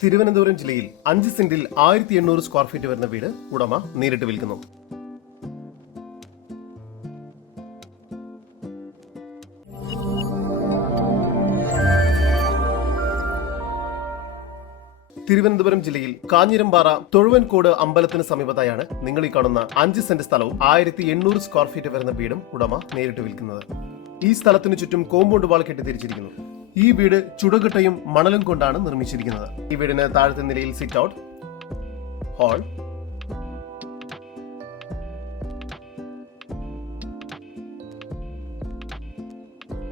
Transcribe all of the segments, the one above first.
തിരുവനന്തപുരം ജില്ലയിൽ 5 സെന്റിൽ 1800 square feet വരുന്ന വീട് ഉടമ നേരിട്ട് വിൽക്കുന്നു. തിരുവനന്തപുരം ജില്ലയിൽ കാഞ്ഞിരമ്പാറ തൊഴുവൻകോട് അമ്പലത്തിന് സമീപത്തായാണ് നിങ്ങൾ ഈ കാണുന്ന 5 സെന്റ് സ്ഥലവും 1800 സ്ക്വയർ ഫീറ്റ് വരുന്ന വീടും ഉടമ നേരിട്ട് വിൽക്കുന്നത്. ഈ സ്ഥലത്തിന് ചുറ്റും കോമ്പൗണ്ട് വാൾ കെട്ടിത്തിരിച്ചിരിക്കുന്നു. ഈ വീട് ചുടുകട്ടയും മണലും കൊണ്ടാണ് നിർമ്മിച്ചിരിക്കുന്നത്. ഈ വീടിന് താഴത്തെ നിലയിൽ sit out, hall,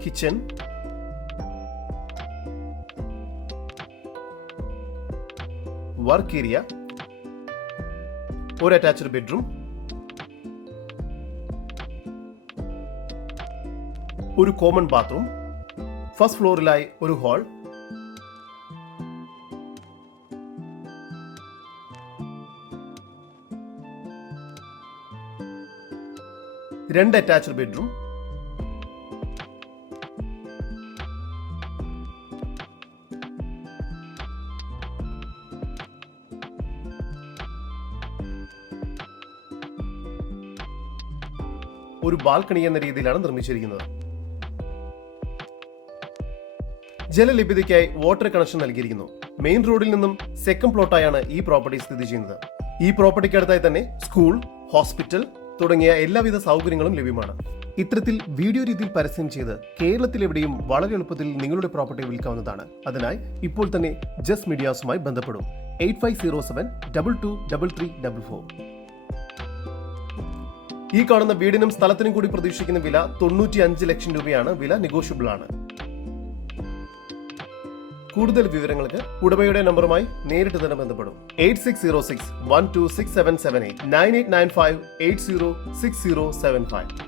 kitchen, work area, ഒരു അറ്റാച്ച്ഡ് ബെഡ്റൂം, ഒരു കോമൺ ബാത്റൂം, ഫസ്റ്റ് ഫ്ലോറിലായി ഒരു ഹാൾ, രണ്ട് അറ്റാച്ച്ഡ് ബെഡ്റൂം, ഒരു ബാൽക്കണി എന്ന രീതിയിലാണ് നിർമ്മിച്ചിരിക്കുന്നത്. ജലലഭ്യതയ്ക്കായി വാട്ടർ കണക്ഷൻ നൽകിയിരിക്കുന്നു. മെയിൻ റോഡിൽ നിന്നും സെക്കൻഡ് പ്ലോട്ടായാണ് ഈ പ്രോപ്പർട്ടി സ്ഥിതി ചെയ്യുന്നത്. ഈ പ്രോപ്പർട്ടിക്ക് അടുത്തായി തന്നെ സ്കൂൾ, ഹോസ്പിറ്റൽ തുടങ്ങിയ എല്ലാവിധ സൗകര്യങ്ങളും ലഭ്യമാണ്. ഇത്തരത്തിൽ വീഡിയോ രീതിയിൽ പരസ്യം ചെയ്ത് കേരളത്തിലെവിടെയും വളരെ എളുപ്പത്തിൽ നിങ്ങളുടെ പ്രോപ്പർട്ടി വിൽക്കാവുന്നതാണ്. അതിനായി ഇപ്പോൾ തന്നെ ജസ്റ്റ് മീഡിയാസുമായി ബന്ധപ്പെടും. 8507223344. ഈ കാണുന്ന വീടിനും സ്ഥലത്തിനും കൂടി പ്രതീക്ഷിക്കുന്ന വില 95 ലക്ഷം രൂപയാണ്. വില നെഗോഷ്യബിൾ ആണ്. കൂടുതൽ വിവരങ്ങൾക്ക് ഉടമയുടെ നമ്പറുമായി നേരിട്ട് തന്നെ ബന്ധപ്പെടും. 8606 126778 9895 806075.